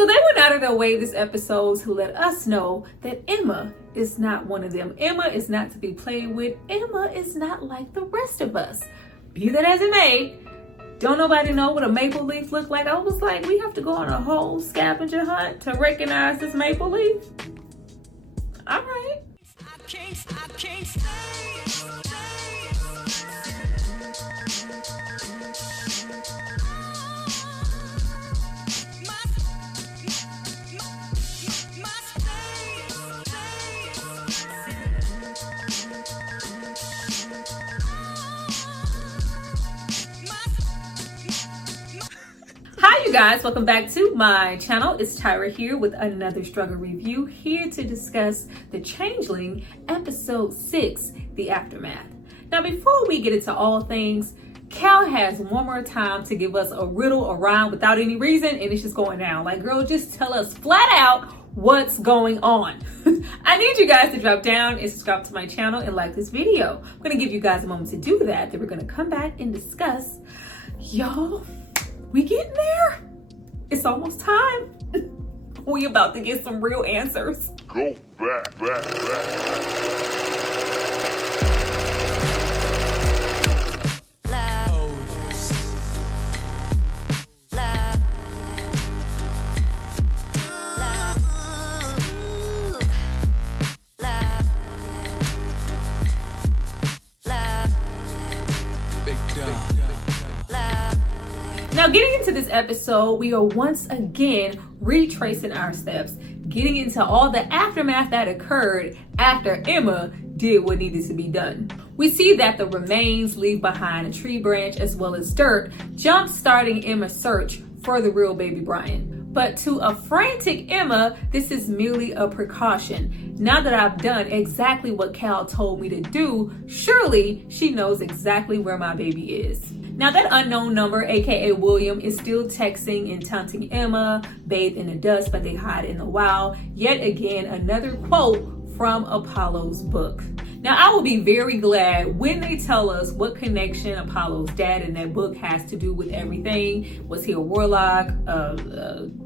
So they went out of their way this episode to let us know that Emma is not one of them. Emma is not to be played with. Emma is not like the rest of us. Be that as it may, don't nobody know what a maple leaf look like. I was like, we have to go on a whole scavenger hunt to recognize this maple leaf? All right. I can't stay. Hi you guys, welcome back to my channel. It's Tyra here with another struggle review, here to discuss the Changeling episode 6, The Aftermath. Now before we get into all things, Cal has one more time to give us a riddle or rhyme without any reason, and it's just going down. Like, girl, just tell us flat out what's going on. I need you guys to drop down and subscribe to my channel and like this video. I'm gonna give you guys a moment to do that. Then we're gonna come back and discuss. Y'all, we getting there. It's almost time. We about to get some real answers. Go back. Now, getting into this episode, we are once again retracing our steps, getting into all the aftermath that occurred after Emma did what needed to be done. We see that the remains leave behind a tree branch as well as dirt, jump-starting Emma's search for the real baby Brian. But to a frantic Emma, this is merely a precaution. Now that I've done exactly what Cal told me to do, surely she knows exactly where my baby is. Now that unknown number, aka William, is still texting and taunting Emma, bathed in the dust but they hide in the wild. Yet again, another quote from Apollo's book. Now I will be very glad when they tell us what connection Apollo's dad in that book has to do with everything. Was he a warlock,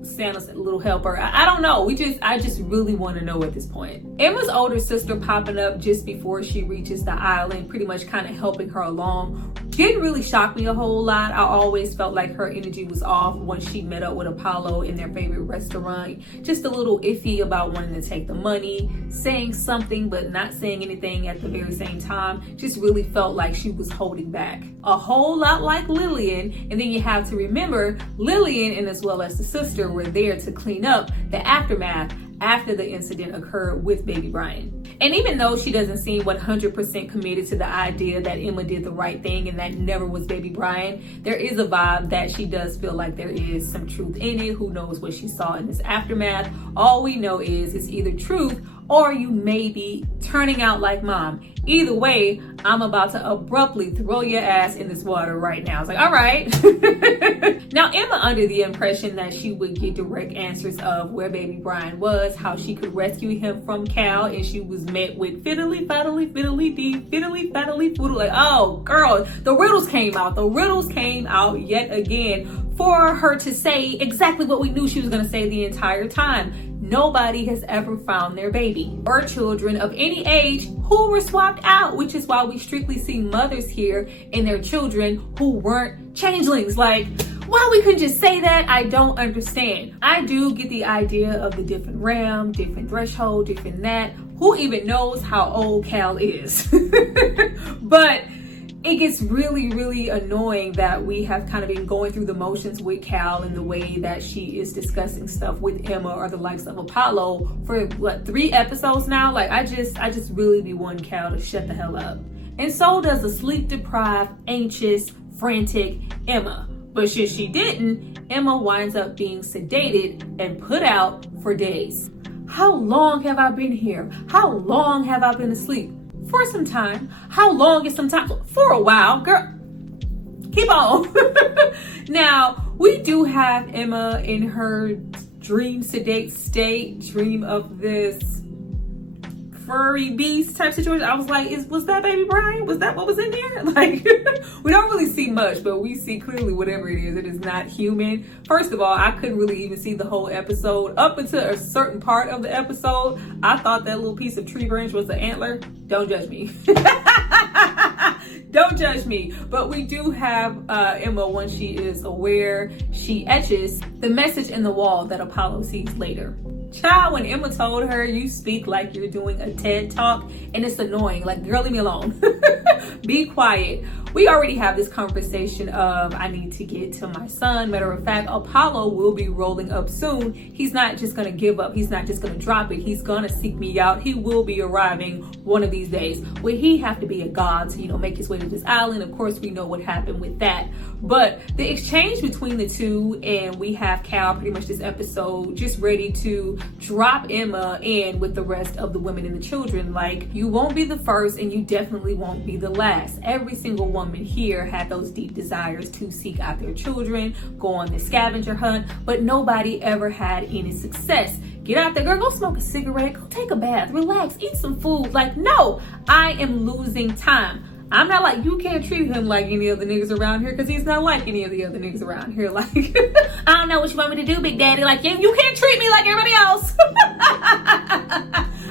Santa's little helper? I don't know. I just really want to know at this point. Emma's older sister popping up just before she reaches the island, pretty much kind of helping her along, didn't really shock me a whole lot. I always felt like her energy was off once she met up with Apollo in their favorite restaurant. Just a little iffy about wanting to take the money, saying something but not saying anything at the very same time. Just really felt like she was holding back. A whole lot like Lillian. And then you have to remember, Lillian and as well as the sister were there to clean up the aftermath after the incident occurred with baby Brian. And even though she doesn't seem 100% committed to the idea that Emma did the right thing and that never was baby Brian, there is a vibe that she does feel like there is some truth in it. Who knows what she saw in this aftermath? All we know is it's either truth or you may be turning out like mom. Either way, I'm about to abruptly throw your ass in this water right now. It's like, all right. Now, Emma under the impression that she would get direct answers of where baby Brian was, how she could rescue him from Cal, and she was met with fiddly faddly fiddly dee, fiddly faddly foodle. Like, oh girl, the riddles came out. The riddles came out yet again for her to say exactly what we knew she was gonna say the entire time. Nobody has ever found their baby or children of any age who were swapped out, which is why we strictly see mothers here and their children who weren't changelings. Like, why we couldn't just say that, I don't understand. I do get the idea of the different realm, different threshold, different that. Who even knows how old Cal is? But it gets really, really annoying that we have kind of been going through the motions with Cal and the way that she is discussing stuff with Emma or the likes of Apollo for what, 3 episodes now? Like, I just really be wanting Cal to shut the hell up. And so does the sleep-deprived, anxious, frantic Emma. But since she didn't, Emma winds up being sedated and put out for days. How long have I been here? How long have I been asleep? For some time. How long is some time? For a while, girl. Keep on. Now, we do have Emma in her dream sedate state, dream of this furry beast type situation. I was like, was that baby Brian? Was that what was in there? Like, we don't really see much, but we see clearly whatever it is. It is not human. First of all, I couldn't really even see the whole episode. Up until a certain part of the episode, I thought that little piece of tree branch was the antler. Don't judge me. Don't judge me. But we do have Emma, when she is aware, she etches the message in the wall that Apollo sees later. Child, when Emma told her, you speak like you're doing a TED talk, and it's annoying. Like, girl, leave me alone. Be quiet. We already have this conversation of, I need to get to my son. Matter of fact, Apollo will be rolling up soon. He's not just going to give up. He's not just going to drop it. He's going to seek me out. He will be arriving one of these days. Will he have to be a god to, make his way to this island? Of course, we know what happened with that. But the exchange between the two, and we have Cal pretty much this episode just ready to drop Emma in with the rest of the women and the children. Like, you won't be the first, and you definitely won't be the last. Every single woman here had those deep desires to seek out their children, go on this scavenger hunt, but nobody ever had any success. Get out there, girl, go smoke a cigarette, go take a bath, relax, eat some food. Like, no, I am losing time. I'm not like, you can't treat him like any other niggas around here, because he's not like any of the other niggas around here. Like, I don't know what you want me to do, Big Daddy. Like, you can't treat me like everybody else.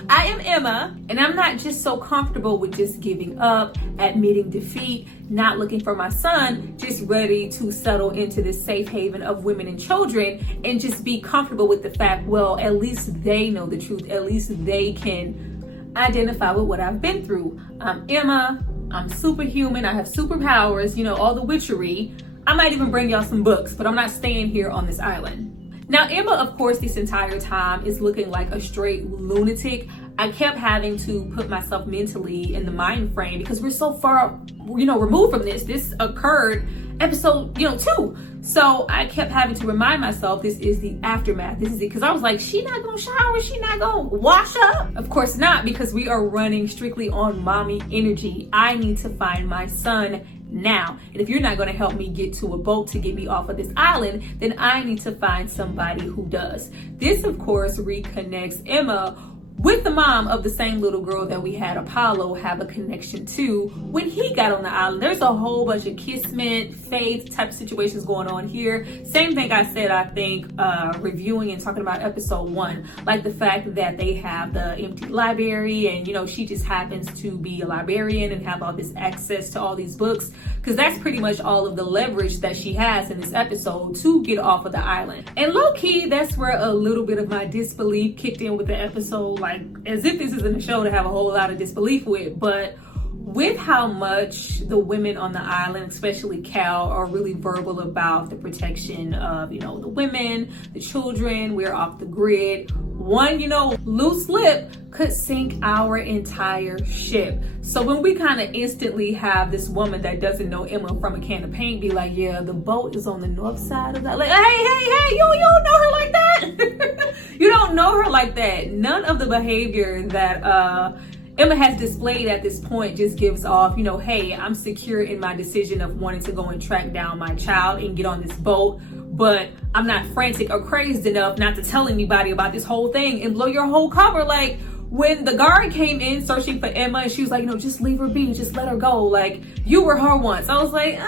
I am Emma, and I'm not just so comfortable with just giving up, admitting defeat, not looking for my son, just ready to settle into this safe haven of women and children, and just be comfortable with the fact, well, at least they know the truth. At least they can identify with what I've been through. I'm Emma. I'm superhuman. I have superpowers, all the witchery. I might even bring y'all some books, but I'm not staying here on this island. Now, Emma, of course, this entire time is looking like a straight lunatic. I kept having to put myself mentally in the mind frame because we're so far, removed from this. This occurred episode, 2. So I kept having to remind myself this is the aftermath. This is it. Because I was like, she not going to shower? She not going to wash up? Of course not, because we are running strictly on mommy energy. I need to find my son now. And if you're not going to help me get to a boat to get me off of this island, then I need to find somebody who does. This, of course, reconnects Emma with the mom of the same little girl that we had Apollo have a connection to when he got on the island. There's a whole bunch of kismet, faith type situations going on here. Same thing I said, I think, reviewing and talking about episode 1, like the fact that they have the empty library and, she just happens to be a librarian and have all this access to all these books, because that's pretty much all of the leverage that she has in this episode to get off of the island. And low-key, that's where a little bit of my disbelief kicked in with the episode, like as if this isn't a show to have a whole lot of disbelief with. But with how much the women on the island, especially Cal, are really verbal about the protection of, the women, the children, we're off the grid. One, loose lip could sink our entire ship. So when we kind of instantly have this woman that doesn't know Emma from a can of paint be like, yeah, the boat is on the north side of that. Like, hey, you don't know her like that. You don't know her like that. None of the behavior that Emma has displayed at this point just gives off, hey, I'm secure in my decision of wanting to go and track down my child and get on this boat, but I'm not frantic or crazed enough not to tell anybody about this whole thing and blow your whole cover. Like, when the guard came in searching for Emma and she was like, just leave her be, just let her go. Like, you were her once. I was like,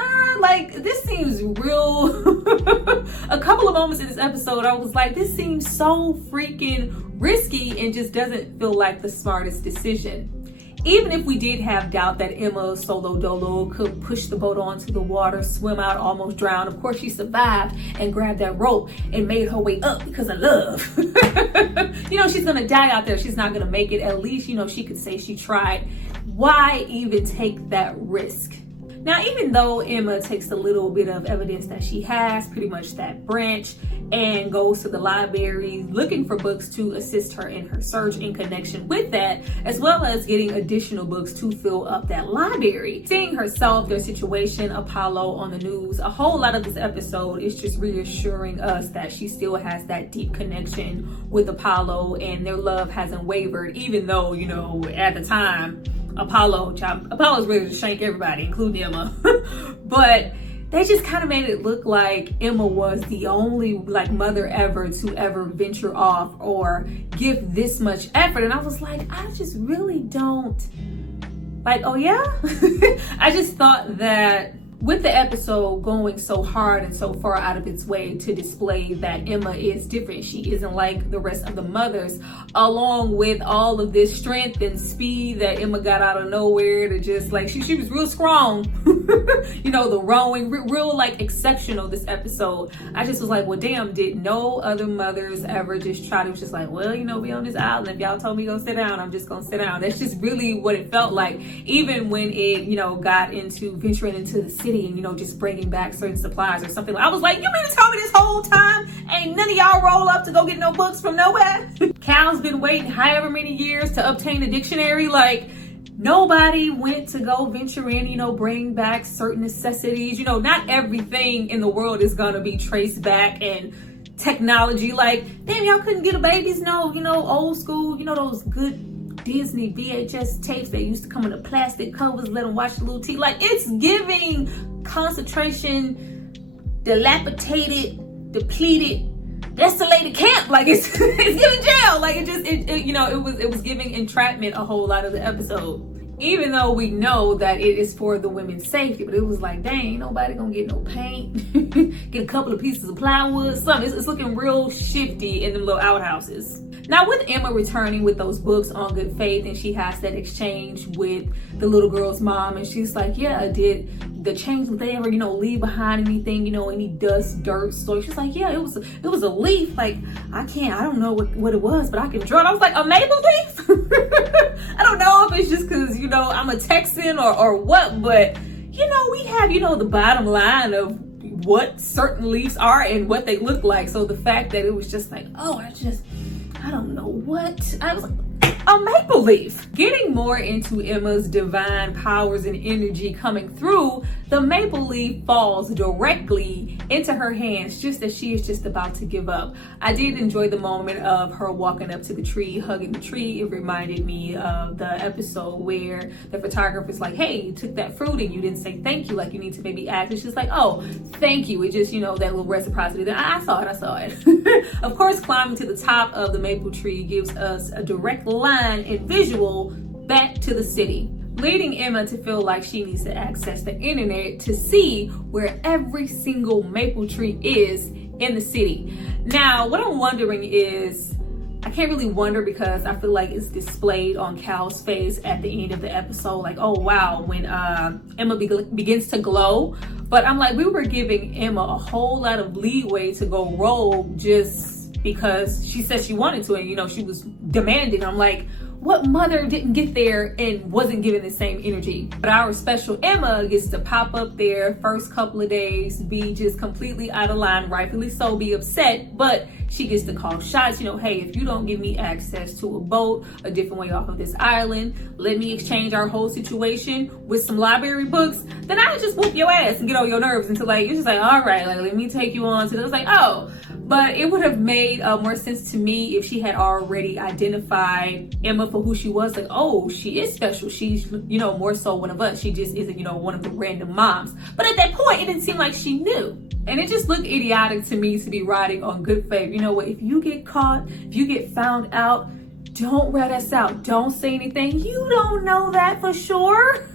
this seems real. A couple of moments in this episode, I was like, this seems so freaking risky and just doesn't feel like the smartest decision. Even if we did have doubt that Emma solo dolo could push the boat onto the water, swim out, almost drown, of course she survived and grabbed that rope and made her way up because of love. She's gonna die out there. She's not gonna make it. At least, she could say she tried. Why even take that risk? Now, even though Emma takes a little bit of evidence that she has, pretty much that branch, and goes to the library looking for books to assist her in her search in connection with that, as well as getting additional books to fill up that library. Seeing herself, their situation, Apollo on the news, a whole lot of this episode is just reassuring us that she still has that deep connection with Apollo and their love hasn't wavered, even though, at the time, Apollo's ready to shank everybody, including Emma. But they just kind of made it look like Emma was the only like mother ever to ever venture off or give this much effort. And I was like, I just really don't like, oh yeah? I just thought that with the episode going so hard and so far out of its way to display that Emma is different, she isn't like the rest of the mothers, along with all of this strength and speed that Emma got out of nowhere to just like, she was real strong. You know, the rowing, real like exceptional this episode. I just was like, well damn, did no other mothers ever just try to, just like, well, you know, we on this island, if y'all told me go sit down, I'm just gonna sit down. That's just really what it felt like. Even when it, you know, got into venturing into the city and, you know, just bringing back certain supplies or something. I was like, you mean to tell me this whole time ain't none of y'all roll up to go get no books from nowhere? Cal's been waiting however many years to obtain a dictionary. Like, nobody went to go venture in, you know, bring back certain necessities. You know, not everything in the world is gonna be traced back and technology. Like, damn, y'all couldn't get a baby's no, you know, old school, you know, those good Disney VHS tapes that used to come in the plastic covers, let them watch the little TV. Like, it's giving concentration, dilapidated, depleted, desolated camp. Like, it's it's giving jail. Like, it you know, it was giving entrapment a whole lot of the episode. Even though we know that it is for the women's safety, but it was like, dang, ain't nobody gonna get no paint, get a couple of pieces of plywood, something. It's looking real shifty in them little outhouses. Now, with Emma returning with those books on good faith, and she has that exchange with the little girl's mom, and she's like, yeah, did the Changeling, they ever, you know, leave behind anything, you know, any dust, dirt? So she's like, yeah, it was a leaf. Like, I don't know what it was, but I can draw it. I was like, a maple leaf? I don't know if it's just because, you know, I'm a Texan or what, but, you know, we have, you know, the bottom line of what certain leaves are and what they look like. So the fact that it was just like, oh, I don't know what. I was like, a maple leaf. Getting more into Emma's divine powers and energy coming through, the maple leaf falls directly into her hands just as she is just about to give up. I did enjoy the moment of her walking up to the tree, hugging the tree. It reminded me of the episode where the photographer's like, hey, you took that fruit and you didn't say thank you, like you need to maybe ask. And she's like, oh, thank you. It just, you know, that little reciprocity. Then I saw it. Of course, climbing to the top of the maple tree gives us a direct line and visual back to the city, leading Emma to feel like she needs to access the internet to see where every single maple tree is in the city. Now, what I'm wondering is, I can't really wonder because I feel like it's displayed on Cal's face at the end of the episode, like, oh wow, when Emma begins to glow. But I'm like, we were giving Emma a whole lot of leeway to go rogue just because she said she wanted to, and you know, she was demanding. I'm like, what mother didn't get there and wasn't given the same energy? But our special Emma gets to pop up there first couple of days, be just completely out of line, rightfully so, be upset, but she gets to call shots. You know, hey, if you don't give me access to a boat, a different way off of this island, let me exchange our whole situation with some library books, then I just whoop your ass and get on your nerves until like, you're just like, all right, like, let me take you on to this. Like, oh, but it would have made more sense to me if she had already identified Emma for who she was. Like, oh, she is special. She's, you know, more so one of us. She just isn't, you know, one of the random moms. But at that point, it didn't seem like she knew. And it just looked idiotic to me to be riding on good faith. You know what? If you get caught, if you get found out, don't rat us out. Don't say anything. You don't know that for sure.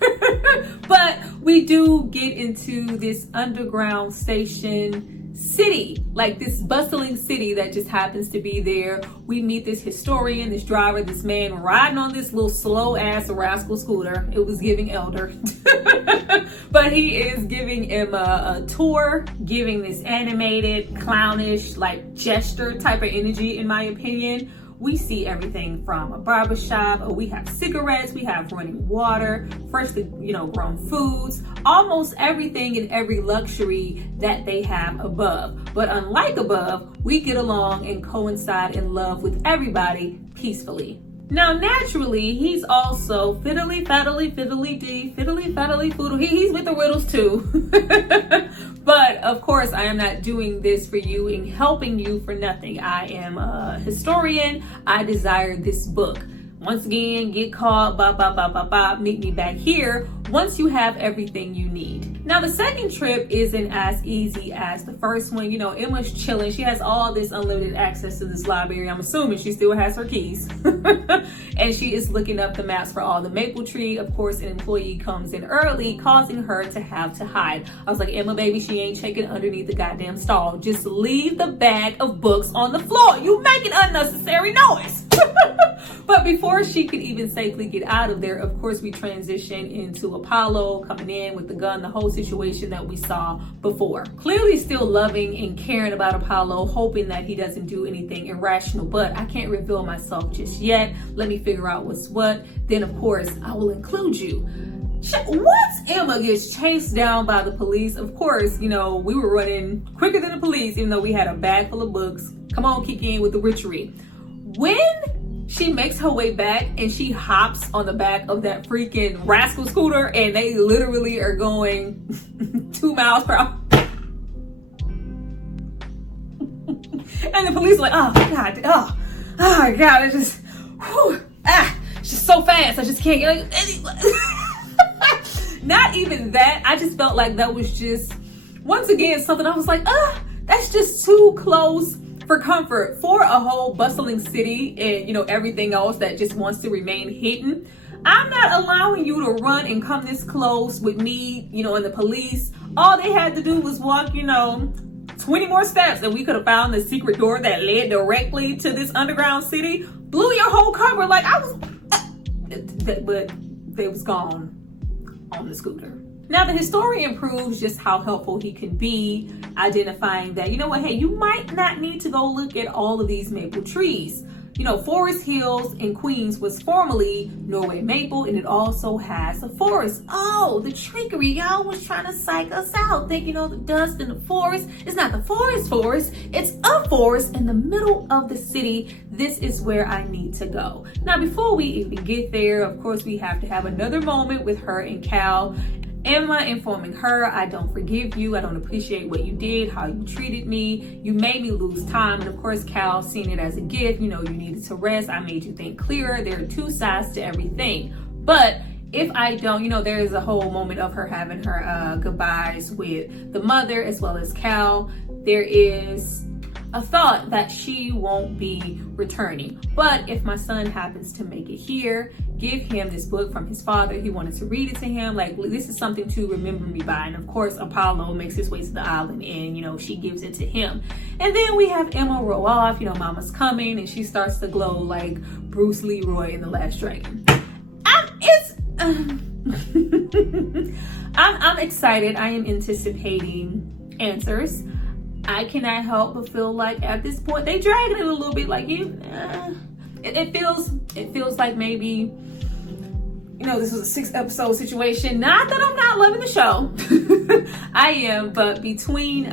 But we do get into this underground station city, like this bustling city that just happens to be there. We meet this historian, this driver, this man riding on this little slow ass rascal scooter. It was giving elder. But he is giving Emma a tour, giving this animated, clownish, like gesture type of energy, in my opinion. We see everything from a barbershop, we have cigarettes, we have running water, freshly, you know, grown foods, almost everything and every luxury that they have above. But unlike above, we get along and coincide in love with everybody peacefully. Now, naturally, he's also fiddly faddly fiddly dee, fiddly faddly foodle. He's with the riddles too. But of course, I am not doing this for you and helping you for nothing. I am a historian. I desire this book. Once again, get caught, meet me back here once you have everything you need. Now, the second trip isn't as easy as the first one. You know, Emma's chilling. She has all this unlimited access to this library. I'm assuming she still has her keys. And she is looking up the maps for all the maple tree. Of course, an employee comes in early, causing her to have to hide. I was like, Emma, baby, she ain't checking underneath the goddamn stall. Just leave the bag of books on the floor. You making unnecessary noise. But before she could even safely get out of there, of course, we transition into Apollo coming in with the gun, the whole situation that we saw before. Clearly still loving and caring about Apollo, hoping that he doesn't do anything irrational, but I can't reveal myself just yet. Let me figure out what's what. Then, of course, I will include you. Once Emma gets chased down by the police, of course, you know, we were running quicker than the police, even though we had a bag full of books. Come on, kick in with the Witchery. When she makes her way back and she hops on the back of that freaking rascal scooter and they literally are going 2 miles per hour. And the police are like, oh God, oh my God, it's just, she's so fast, I just can't get Not even that, I just felt like that was just, once again, something I was like, that's just too close for comfort for a whole bustling city and, you know, everything else that just wants to remain hidden. I'm not allowing you to run and come this close with me, you know, and the police. All they had to do was walk, you know, 20 more steps and we could have found the secret door that led directly to this underground city. Blew your whole cover. Like, I was, but they was gone on the scooter. Now, the historian proves just how helpful he can be, identifying that, you know what, hey, you might not need to go look at all of these maple trees. You know, Forest Hills in Queens was formerly Norway maple, and it also has a forest. Oh, the trickery. Y'all was trying to psych us out. Think, you know, the dust in the forest. It's not the forest. It's a forest in the middle of the city. This is where I need to go. Now, before we even get there, of course, we have to have another moment with her and Cal. Emma informing her, I don't forgive you. I don't appreciate what you did, how you treated me. You made me lose time. And of course, Cal seeing it as a gift. You know, you needed to rest. I made you think clearer. There are two sides to everything. But if I don't, you know, there is a whole moment of her having her goodbyes with the mother as well as Cal. There is a thought that she won't be returning. But if my son happens to make it here, give him this book from his father. He wanted to read it to him. Like, this is something to remember me by. And of course, Apollo makes his way to the island and, you know, she gives it to him. And then we have Emma roll off, you know, mama's coming, and she starts to glow like Bruce Leroy in The Last Dragon. I'm excited. I am anticipating answers. I cannot help but feel like at this point they dragging it a little bit. Like it feels like maybe, you know, this was a 6-episode situation. Not that I'm not loving the show. I am, but between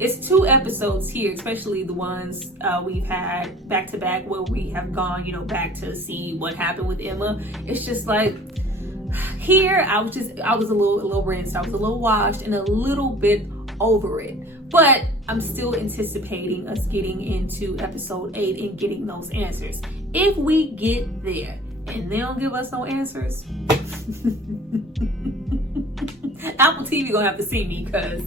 it's 2 episodes here, especially the ones we've had back to back where we have gone, you know, back to see what happened with Emma. It's just like here I was a little rinsed. I was a little washed and a little bit over it. But I'm still anticipating us getting into episode 8 and getting those answers. If we get there and they don't give us no answers, Apple TV gonna have to see me, because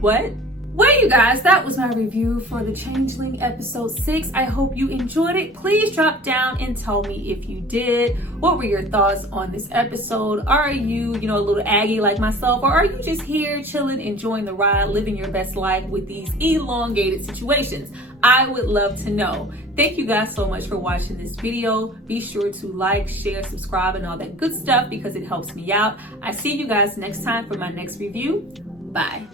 what? Well, you guys, that was my review for the Changeling episode 6. I hope you enjoyed it. Please drop down and tell me if you did. What were your thoughts on this episode? Are you, you know, a little Aggie like myself, or are you just here chilling, enjoying the ride, living your best life with these elongated situations? I would love to know. Thank you guys so much for watching this video. Be sure to like, share, subscribe, and all that good stuff because it helps me out. I see you guys next time for my next review. Bye.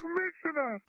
Commissioner!